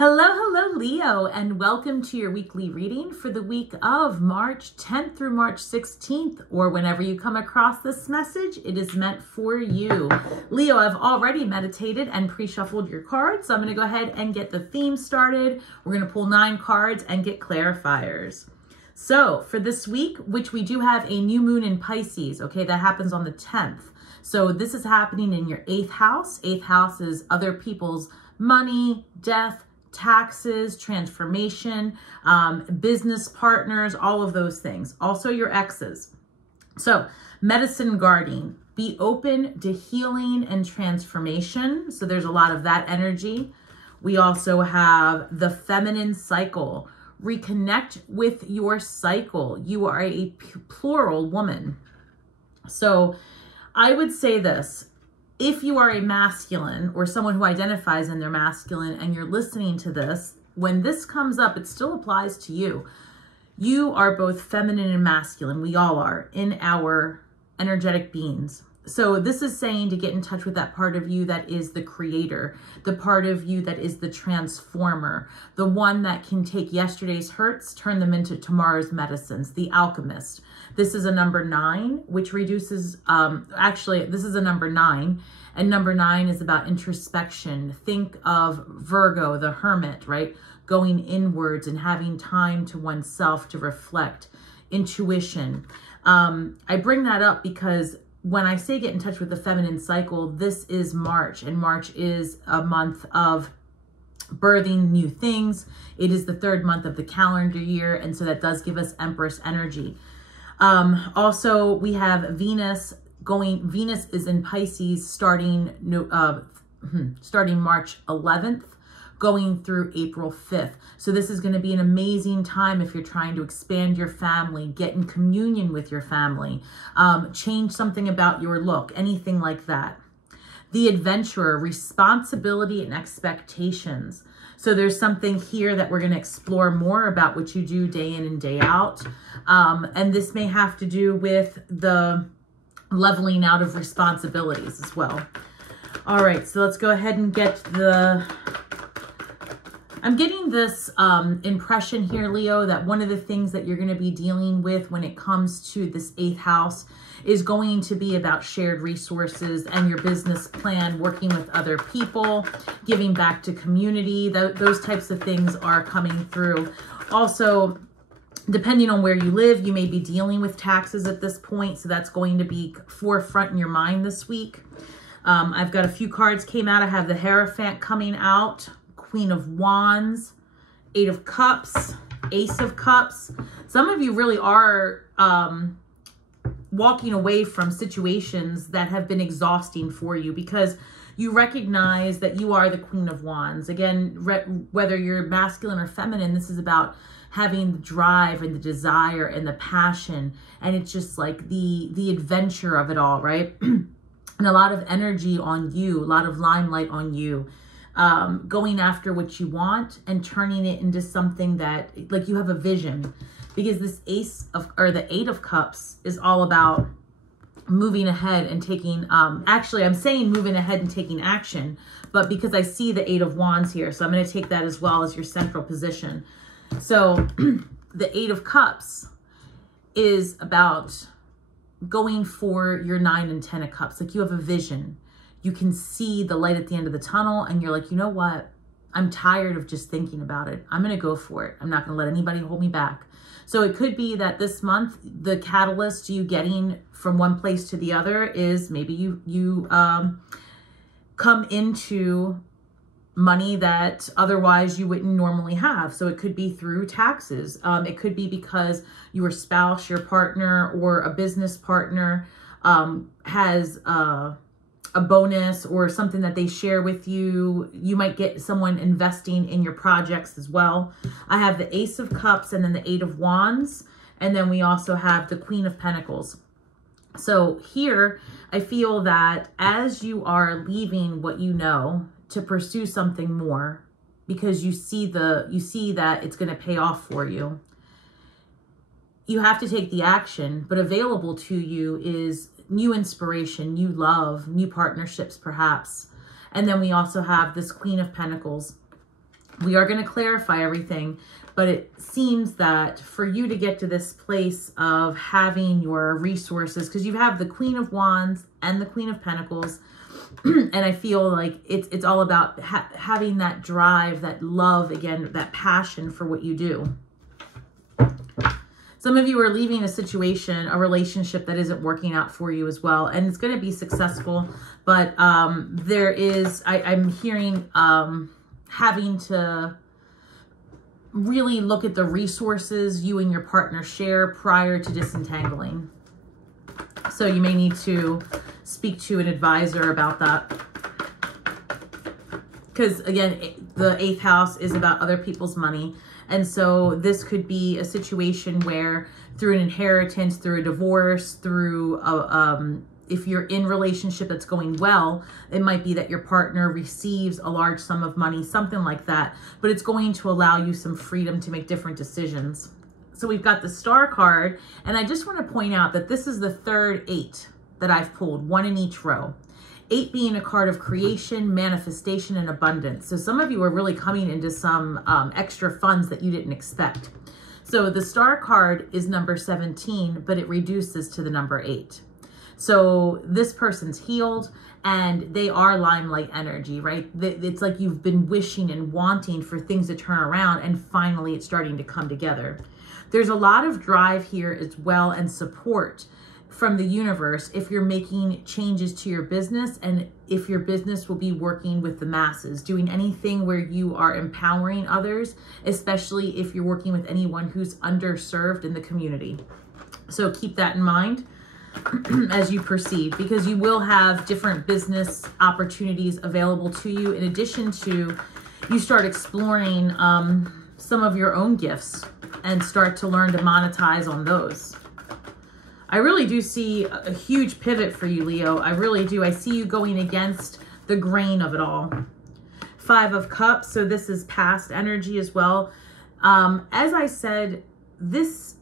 Hello, hello, Leo, and welcome to your weekly reading for the week of March 10th through March 16th, or whenever you come across this message, it is meant for you. Leo, I've already meditated and pre-shuffled your cards, so I'm going to go ahead and get the theme started. We're going to pull 9 cards and get clarifiers. So for this week, which we do have a new moon in Pisces, okay, that happens on the 10th. So this is happening in your 8th house. 8th house is other people's money, death, taxes, transformation, business partners, all of those things. Also your exes. So medicine guarding, be open to healing and transformation. So there's a lot of that energy. We also have the feminine cycle. Reconnect with your cycle. You are a plural woman. So I would say this. If you are a masculine or someone who identifies in their masculine and you're listening to this, when this comes up, it still applies to you. You are both feminine and masculine. We all are in our energetic beings. So this is saying to get in touch with that part of you that is the creator, the part of you that is the transformer, the one that can take yesterday's hurts, turn them into tomorrow's medicines, the alchemist. This is a number 9, which reduces, actually, this is a number 9, and number 9 is about introspection. Think of Virgo, the hermit, right? Going inwards and having time to oneself to reflect, intuition. I bring that up because when I say get in touch with the feminine cycle, this is March, and March is a month of birthing new things. It is the 3rd month of the calendar year, and so that does give us Empress energy. Also, we have Venus going. Venus is in Pisces starting March 11th, going through April 5th. So this is going to be an amazing time if you're trying to expand your family, get in communion with your family, change something about your look, anything like that. The adventurer, responsibility and expectations. So there's something here that we're going to explore more about what you do day in and day out. And this may have to do with the leveling out of responsibilities as well. All right, so let's go ahead and get the... I'm getting this impression here, Leo, that one of the things that you're going to be dealing with when it comes to this 8th house is going to be about shared resources and your business plan, working with other people, giving back to community. Those types of things are coming through. Also, depending on where you live, you may be dealing with taxes at this point, so that's going to be forefront in your mind this week. I've got a few cards came out. I have the Hierophant coming out, Queen of Wands, 8 of Cups, Ace of Cups. Some of you really are walking away from situations that have been exhausting for you because you recognize that you are the Queen of Wands. Again, whether you're masculine or feminine, this is about having the drive and the desire and the passion. And it's just like the adventure of it all, right? And a lot of energy on you, a lot of limelight on you. Going after what you want and turning it into something that, like, you have a vision, because this the 8 of Cups is all about moving ahead and taking, actually I'm saying moving ahead and taking action, but because I see the 8 of Wands here, so I'm going to take that as well as your central position. So the 8 of Cups is about going for your 9 and 10 of Cups. Like, you have a vision. You can see the light at the end of the tunnel and you're like, you know what? I'm tired of just thinking about it. I'm going to go for it. I'm not going to let anybody hold me back. So it could be that this month, the catalyst to you getting from one place to the other is maybe you come into money that otherwise you wouldn't normally have. So it could be through taxes. It could be because your spouse, your partner, or a business partner has a bonus or something that they share with you. You might get someone investing in your projects as well. I have the Ace of Cups and then the 8 of Wands. And then we also have the Queen of Pentacles. So here I feel that as you are leaving what you know to pursue something more, because you see that it's going to pay off for you, you have to take the action, but available to you is new inspiration, new love, new partnerships perhaps. And then we also have this Queen of Pentacles. We are going to clarify everything, but it seems that for you to get to this place of having your resources, because you have the Queen of Wands and the Queen of Pentacles, and I feel like it's all about having that drive, that love, again, that passion for what you do. Some of you are leaving a situation, a relationship that isn't working out for you as well. And it's going to be successful. But there is, I'm hearing having to really look at the resources you and your partner share prior to disentangling. So you may need to speak to an advisor about that. Because again, the 8th house is about other people's money. And so this could be a situation where through an inheritance, through a divorce, through if you're in a relationship that's going well, it might be that your partner receives a large sum of money, something like that. But it's going to allow you some freedom to make different decisions. So we've got the Star card. And I just want to point out that this is the third 8 that I've pulled, 1 in each row. 8 being a card of creation, manifestation, and abundance. So some of you are really coming into some extra funds that you didn't expect. So the Star card is number 17, but it reduces to the number 8. So this person's healed and they are limelight energy, right? It's like you've been wishing and wanting for things to turn around, and finally it's starting to come together. There's a lot of drive here as well, and support from the universe if you're making changes to your business, and if your business will be working with the masses, doing anything where you are empowering others, especially if you're working with anyone who's underserved in the community. So keep that in mind as you proceed, because you will have different business opportunities available to you, in addition to you start exploring some of your own gifts and start to learn to monetize on those. I really do see a huge pivot for you, Leo. I really do. I see you going against the grain of it all. 5 of Cups. So this is past energy as well. As I said, this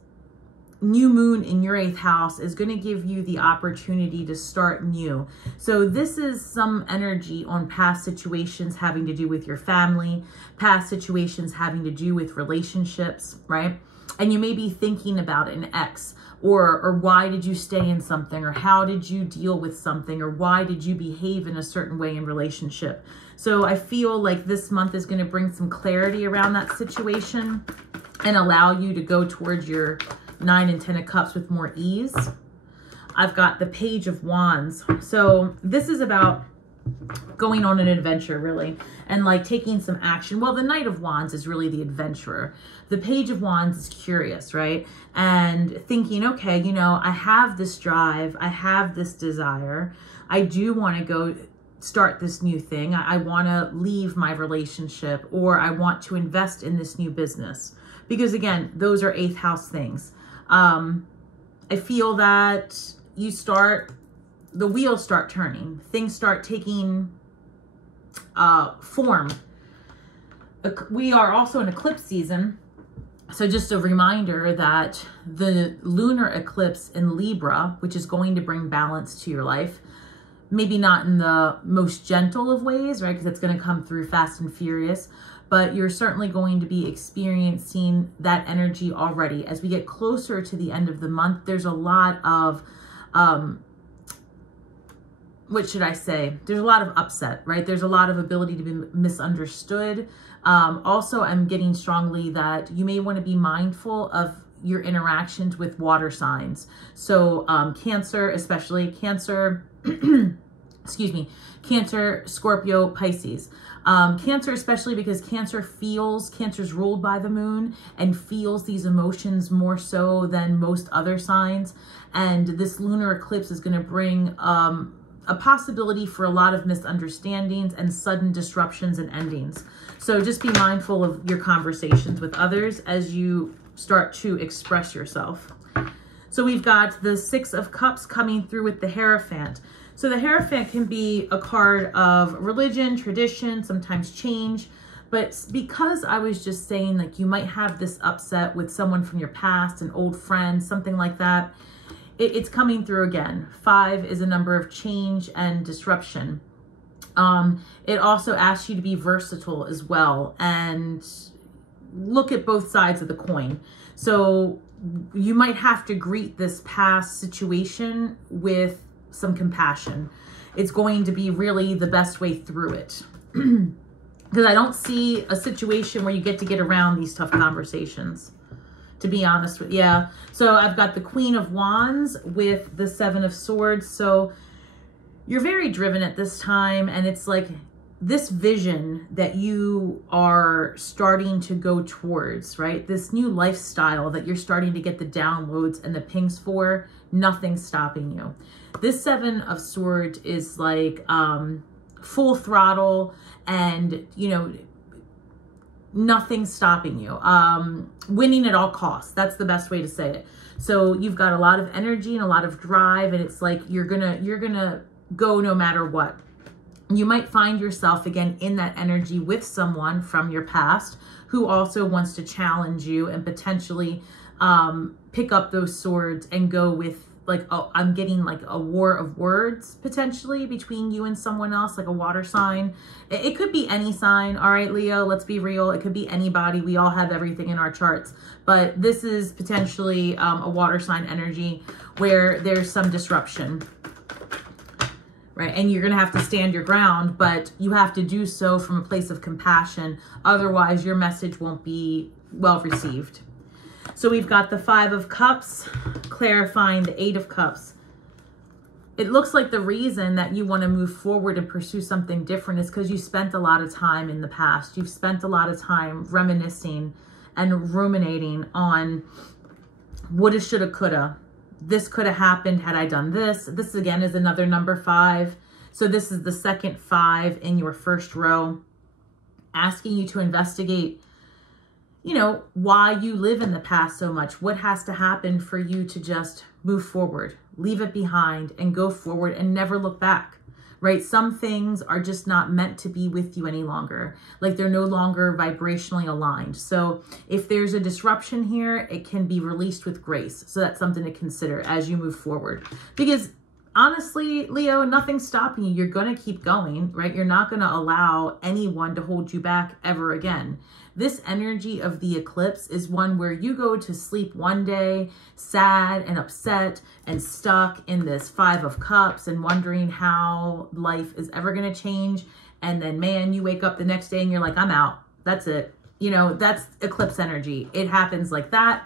new moon in your 8th house is going to give you the opportunity to start new. So this is some energy on past situations having to do with your family, past situations having to do with relationships, right? And you may be thinking about an ex, or why did you stay in something, or how did you deal with something, or why did you behave in a certain way in relationship. So I feel like this month is going to bring some clarity around that situation and allow you to go towards your 9 and 10 of Cups with more ease. I've got the Page of Wands. So this is about going on an adventure, really, and like taking some action. Well, the Knight of Wands is really the adventurer. The Page of Wands is curious, right? And thinking, okay, you know, I have this drive, I have this desire, I do want to go start this new thing, I want to leave my relationship, or I want to invest in this new business. Because again, those are 8th house things. I feel that you start, the wheels start turning, things start taking form. We are also in eclipse season. So just a reminder that the lunar eclipse in Libra, which is going to bring balance to your life, maybe not in the most gentle of ways, right? Because it's going to come through fast and furious, but you're certainly going to be experiencing that energy already. As we get closer to the end of the month, there's a lot of, what should I say? There's a lot of upset, right? There's a lot of ability to be misunderstood. Also, I'm getting strongly that you may want to be mindful of your interactions with water signs. So Cancer, especially Cancer, excuse me, Cancer, Scorpio, Pisces. Cancer, especially because Cancer's ruled by the moon and feels these emotions more so than most other signs. And this lunar eclipse is going to bring a possibility for a lot of misunderstandings and sudden disruptions and endings. So just be mindful of your conversations with others as you start to express yourself. So we've got the 6 of Cups coming through with the Hierophant. So the Hierophant can be a card of religion, tradition, sometimes change. But because I was just saying, like, you might have this upset with someone from your past, an old friend, something like that, it's coming through again. 5 is a number of change and disruption. It also asks you to be versatile as well and look at both sides of the coin. So you might have to greet this past situation with some compassion. It's going to be really the best way through it. Because I don't see a situation where you get around these tough conversations, to be honest with you. Yeah. So I've got the Queen of Wands with the Seven of Swords. So you're very driven at this time, and it's like this vision that you are starting to go towards, right? This new lifestyle that you're starting to get the downloads and the pings for, nothing's stopping you. This Seven of Swords is like full throttle, and, you know, nothing's stopping you. Winning at all costs. That's the best way to say it. So you've got a lot of energy and a lot of drive, and it's like you're gonna go no matter what. You might find yourself again in that energy with someone from your past who also wants to challenge you and potentially pick up those swords and go with, like, oh, I'm getting like a war of words potentially between you and someone else, like a water sign. It could be any sign. All right, Leo, let's be real. It could be anybody. We all have everything in our charts, but this is potentially a water sign energy where there's some disruption. Right? And you're going to have to stand your ground, but you have to do so from a place of compassion. Otherwise, your message won't be well received. So we've got the Five of Cups, clarifying the Eight of Cups. It looks like the reason that you want to move forward and pursue something different is because you spent a lot of time in the past. You've spent a lot of time reminiscing and ruminating on woulda, shoulda, coulda. This could have happened had I done this. This again is another number 5. So this is the second 5 in your first row, asking you to investigate, you know, why you live in the past so much. What has to happen for you to just move forward, leave it behind, and go forward and never look back, right? Some things are just not meant to be with you any longer. Like they're no longer vibrationally aligned. So if there's a disruption here, it can be released with grace. So that's something to consider as you move forward. Because honestly, Leo, nothing's stopping you. You're going to keep going, right? You're not going to allow anyone to hold you back ever again. This energy of the eclipse is one where you go to sleep one day sad and upset and stuck in this Five of Cups and wondering how life is ever going to change. And then, man, you wake up the next day and you're like, I'm out. That's it. You know, that's eclipse energy. It happens like that.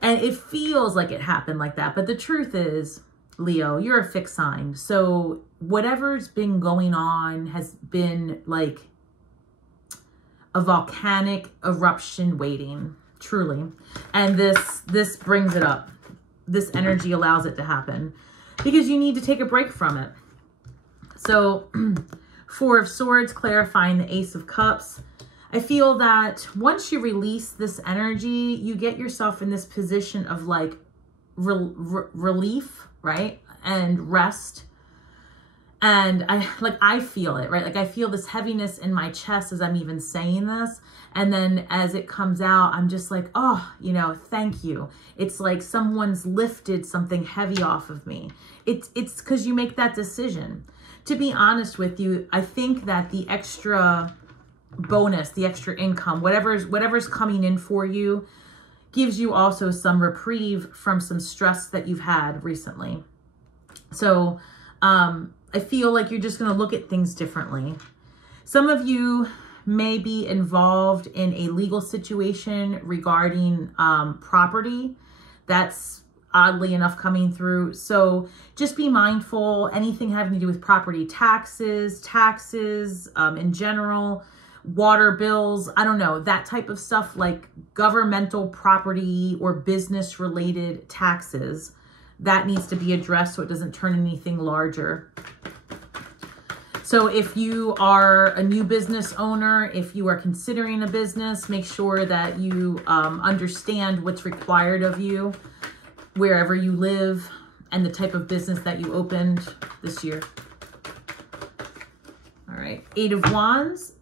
And it feels like it happened like that. But the truth is, Leo, you're a fixed sign. So whatever's been going on has been like a volcanic eruption waiting, truly. And this brings it up. This energy allows it to happen because you need to take a break from it. So Four of Swords, clarifying the Ace of Cups. I feel that once you release this energy, you get yourself in this position of like relief, right? And rest. And I feel it, right? Like I feel this heaviness in my chest as I'm even saying this. And then as it comes out, I'm just like, oh, you know, thank you. It's like someone's lifted something heavy off of me. It's because you make that decision. To be honest with you, I think that the extra bonus, the extra income, whatever's coming in for you, gives you also some reprieve from some stress that you've had recently. So, I feel like you're just going to look at things differently. Some of you may be involved in a legal situation regarding property. That's oddly enough coming through. So just be mindful. Anything having to do with property taxes in general, water bills, I don't know, that type of stuff, like governmental property or business related taxes. That needs to be addressed so it doesn't turn anything larger. So if you are a new business owner, if you are considering a business, make sure that you understand what's required of you wherever you live and the type of business that you opened this year. All right, Eight of Wands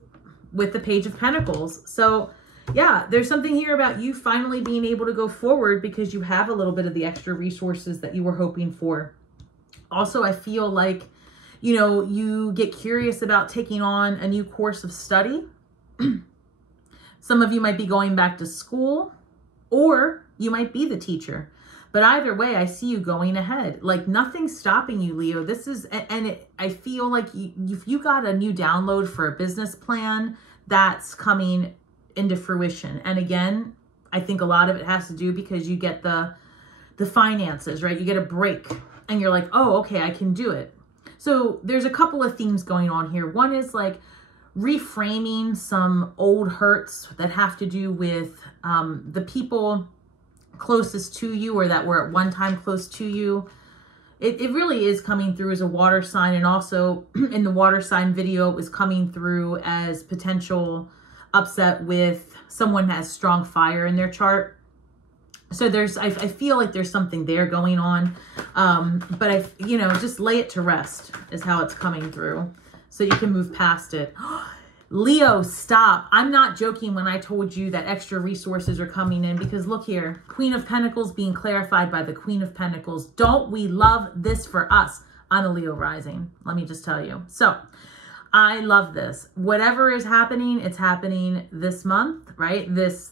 with the Page of Pentacles. So yeah, there's something here about you finally being able to go forward because you have a little bit of the extra resources that you were hoping for. Also, I feel like you know, you get curious about taking on a new course of study. Some of you might be going back to school, or you might be the teacher. But either way, I see you going ahead. Like nothing's stopping you, Leo. This is, I feel like if you got a new download for a business plan, that's coming into fruition. And again, I think a lot of it has to do because you get the finances, right? You get a break and you're like, oh, okay, I can do it. So there's a couple of themes going on here. One is like reframing some old hurts that have to do with the people closest to you or that were at one time close to you. It really is coming through as a water sign. And also in the water sign video, it was coming through as potential upset with someone that has strong fire in their chart. So I feel like there's something there going on. But just lay it to rest is how it's coming through. So you can move past it. Leo, stop. I'm not joking when I told you that extra resources are coming in, because look here, Queen of Pentacles being clarified by the Queen of Pentacles. Don't we love this for us on a Leo rising? Let me just tell you. So I love this. Whatever is happening, it's happening this month, right? This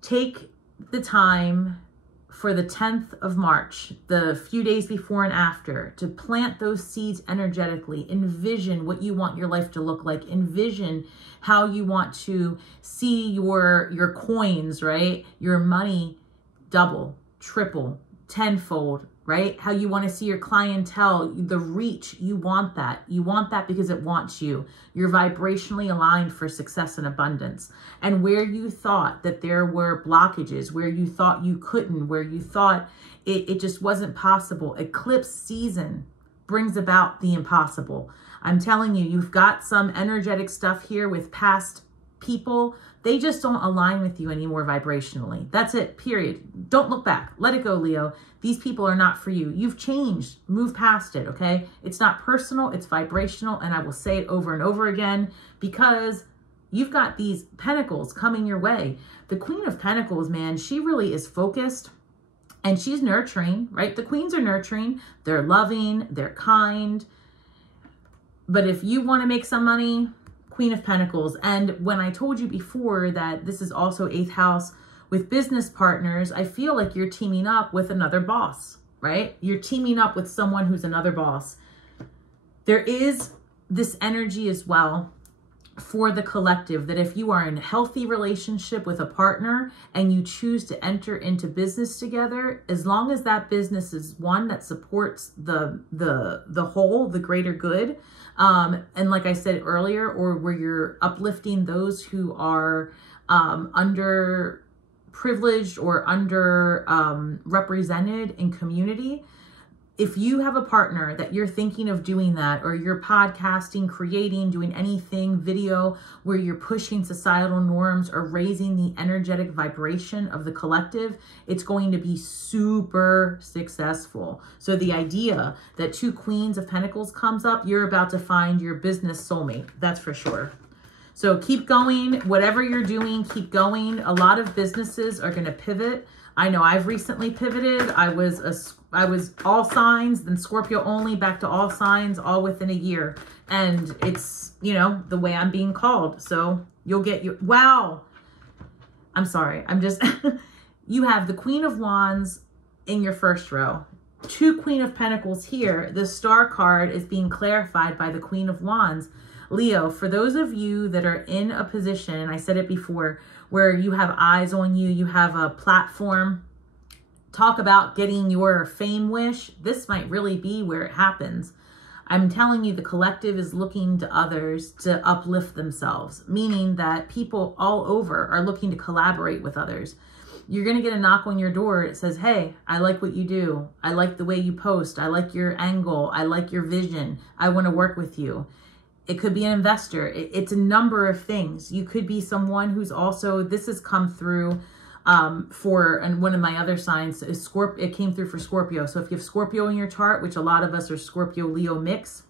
take the time for the 10th of March, the few days before and after, to plant those seeds energetically. Envision what you want your life to look like. Envision how you want to see your coins, right? Your money double, triple, tenfold, right? How you want to see your clientele, the reach. You want that. You want that because it wants you. You're vibrationally aligned for success and abundance. And where you thought that there were blockages, where you thought you couldn't, where you thought it just wasn't possible, eclipse season brings about the impossible. I'm telling you, you've got some energetic stuff here with past people. They just don't align with you anymore vibrationally. That's it, period. Don't look back. Let it go, Leo. These people are not for you. You've changed. Move past it, okay? It's not personal. It's vibrational. And I will say it over and over again because you've got these pentacles coming your way. The Queen of Pentacles, man, she really is focused and she's nurturing, right? The queens are nurturing. They're loving. They're kind. But if you want to make some money, Queen of Pentacles. And when I told you before that this is also 8th house with business partners, I feel like you're teaming up with another boss, right? You're teaming up with someone who's another boss. There is this energy as well for the collective that if you are in a healthy relationship with a partner and you choose to enter into business together, as long as that business is one that supports the whole, the greater good, and like I said earlier, or where you're uplifting those who are under privileged or under represented in community. If you have a partner that you're thinking of doing that, or you're podcasting, creating, doing anything, video, where you're pushing societal norms or raising the energetic vibration of the collective, it's going to be super successful. So the idea that 2 Queens of Pentacles comes up, you're about to find your business soulmate. That's for sure. So keep going. Whatever you're doing, keep going. A lot of businesses are going to pivot. I know I've recently pivoted. I was all signs, then Scorpio only, back to all signs, all within a year. And it's, the way I'm being called. So you'll get your, wow. I'm sorry. I'm just, you have the Queen of Wands in your first row. 2 Queen of Pentacles here. The Star card is being clarified by the Queen of Wands. Leo, for those of you that are in a position, and I said it before, where you have eyes on you, you have a platform, talk about getting your fame wish, this might really be where it happens. I'm telling you, the collective is looking to others to uplift themselves, meaning that people all over are looking to collaborate with others. You're going to get a knock on your door. It says, hey, I like what you do. I like the way you post. I like your angle. I like your vision. I want to work with you. It could be an investor. It's a number of things. You could be someone who's also, this has come through and one of my other signs is Scorpio. It came through for Scorpio. So if you have Scorpio in your chart, which a lot of us are Scorpio-Leo mix,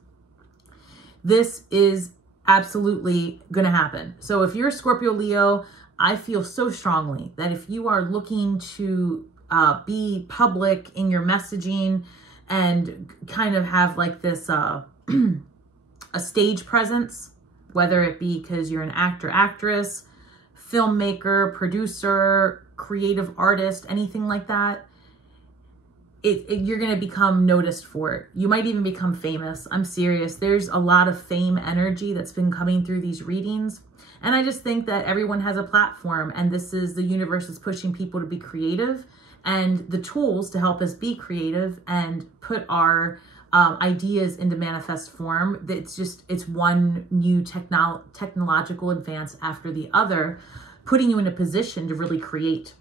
this is absolutely going to happen. So if you're Scorpio-Leo, I feel so strongly that if you are looking to be public in your messaging and kind of have like this a stage presence, whether it be because you're an actor, actress, filmmaker, producer, creative artist, anything like that. You're going to become noticed for it. You might even become famous. I'm serious. There's a lot of fame energy that's been coming through these readings. And I just think that everyone has a platform, and this is the universe is pushing people to be creative, and the tools to help us be creative and put our ideas into manifest form. It's one new technological advance after the other, putting you in a position to really create.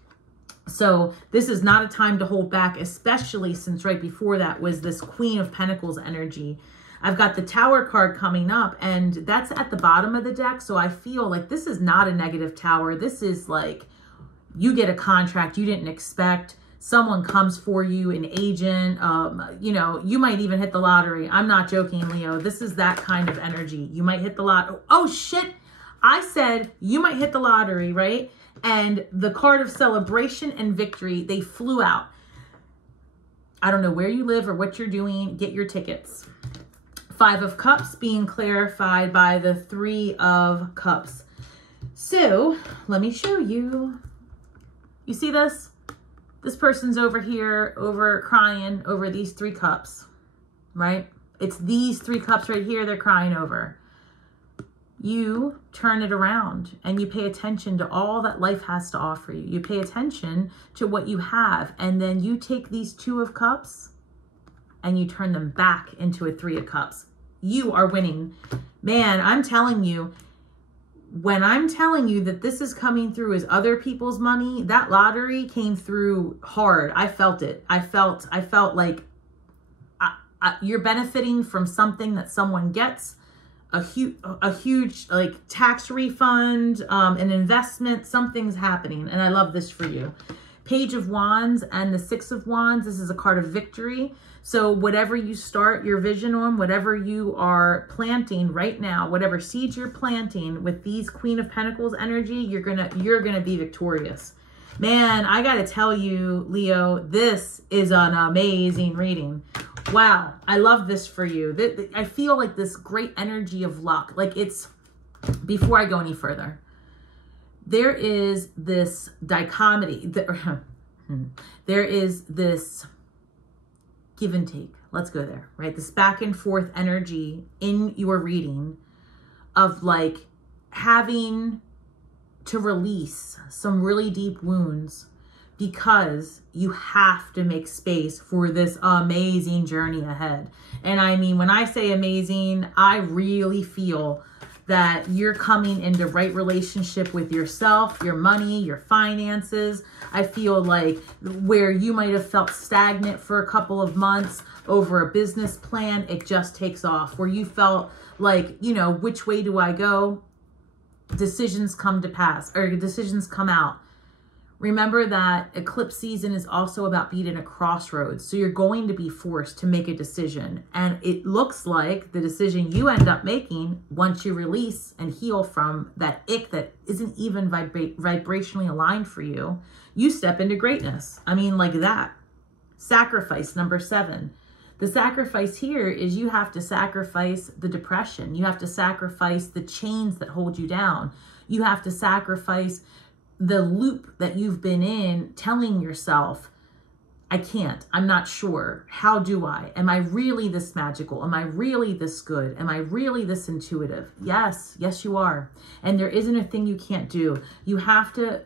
So this is not a time to hold back, especially since right before that was this Queen of Pentacles energy. I've got the Tower card coming up, and that's at the bottom of the deck. So I feel like this is not a negative tower. This is like you get a contract you didn't expect. Someone comes for you, an agent, you know, you might even hit the lottery. I'm not joking, Leo. This is that kind of energy. You might hit the lot. Oh, shit. I said you might hit the lottery, right? And the card of celebration and victory, they flew out. I don't know where you live or what you're doing. Get your tickets. 5 of Cups being clarified by the 3 of Cups. So let me show you. You see this? This person's over here, crying over these 3 cups, right? It's these 3 cups right here they're crying over. You turn it around and you pay attention to all that life has to offer you. You pay attention to what you have, and then you take these 2 of Cups and you turn them back into a 3 of Cups. You are winning. Man, I'm telling you, when I'm telling you that this is coming through as other people's money, that lottery came through hard. I felt it. I felt like you're benefiting from something that someone gets. A huge like tax refund, an investment, something's happening. And I love this for you. Page of Wands and the 6 of Wands. This is a card of victory. So whatever you start your vision on, whatever you are planting right now, whatever seeds you're planting with these Queen of Pentacles energy, you're gonna be victorious. Man, I gotta tell you, Leo, this is an amazing reading. Wow, I love this for you. I feel like this great energy of luck. Like it's, before I go any further, there is this dichotomy. There is this give and take. Let's go there, right? This back and forth energy in your reading of like having to release some really deep wounds because you have to make space for this amazing journey ahead. And I mean, when I say amazing, I really feel that you're coming into right relationship with yourself, your money, your finances. I feel like where you might have felt stagnant for a couple of months over a business plan, it just takes off. Where you felt like, you know, which way do I go? Decisions come to pass, or decisions come out. Remember that eclipse season is also about being at a crossroads. So you're going to be forced to make a decision. And it looks like the decision you end up making once you release and heal from that ick that isn't even vibrationally aligned for you, you step into greatness. I mean, like that. Sacrifice, number 7. The sacrifice here is you have to sacrifice the depression. You have to sacrifice the chains that hold you down. You have to sacrifice the loop that you've been in, telling yourself, I can't, I'm not sure. How do I? Am I really this magical? Am I really this good? Am I really this intuitive? Yes, yes, you are. And there isn't a thing you can't do. You have to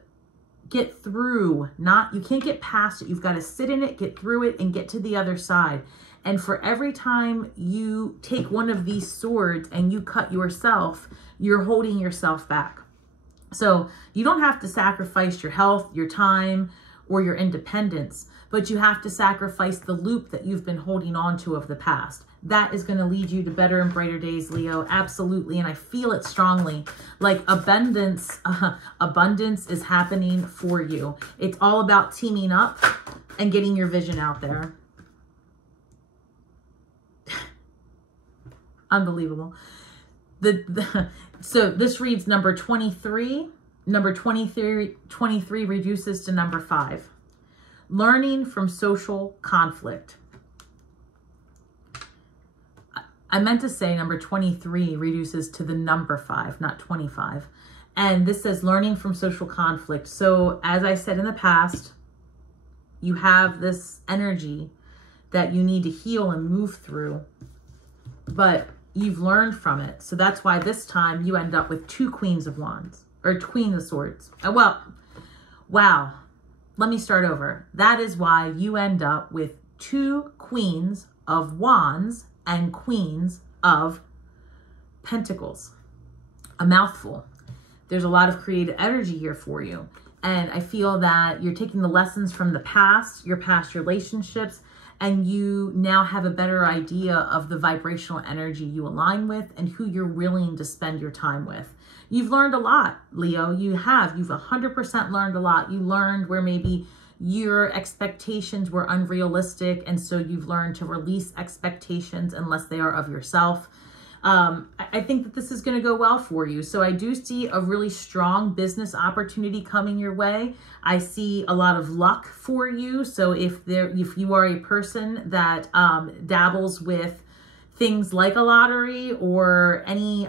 get through, you can't get past it. You've got to sit in it, get through it, and get to the other side. And for every time you take one of these swords and you cut yourself, you're holding yourself back. So you don't have to sacrifice your health, your time, or your independence, but you have to sacrifice the loop that you've been holding on to of the past. That is going to lead you to better and brighter days, Leo. Absolutely. And I feel it strongly. Like abundance is happening for you. It's all about teaming up and getting your vision out there. Unbelievable. So this reads number 23. Number 23 reduces to number 5. Learning from social conflict. I meant to say number 23 reduces to the number 5, not 25. And this says learning from social conflict. So as I said in the past, you have this energy that you need to heal and move through, but you've learned from it. So that's why this time you end up with 2 Queens of Wands, or Queen of Swords. Well, wow. Let me start over. That is why you end up with 2 Queens of Wands and Queens of Pentacles. A mouthful. There's a lot of creative energy here for you. And I feel that you're taking the lessons from the past, your past relationships, and you now have a better idea of the vibrational energy you align with and who you're willing to spend your time with. You've learned a lot, Leo. You've 100% learned a lot. You learned where maybe your expectations were unrealistic, and so you've learned to release expectations unless they are of yourself. I think that this is going to go well for you. So I do see a really strong business opportunity coming your way. I see a lot of luck for you. So if you are a person that dabbles with things like a lottery or any,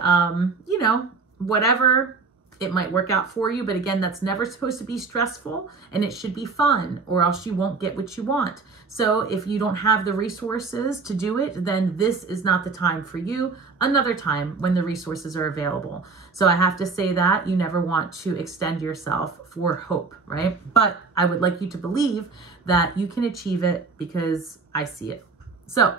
whatever, it might work out for you. But again, that's never supposed to be stressful, and it should be fun, or else you won't get what you want. So if you don't have the resources to do it, then this is not the time for you. Another time when the resources are available. So I have to say that you never want to extend yourself for hope, right? But I would like you to believe that you can achieve it because I see it. So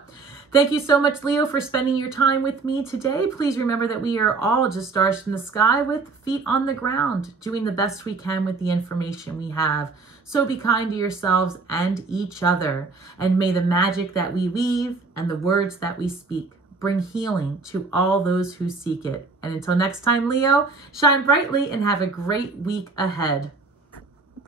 thank you so much, Leo, for spending your time with me today. Please remember that we are all just stars from the sky with feet on the ground, doing the best we can with the information we have. So be kind to yourselves and each other. And may the magic that we weave and the words that we speak bring healing to all those who seek it. And until next time, Leo, shine brightly and have a great week ahead.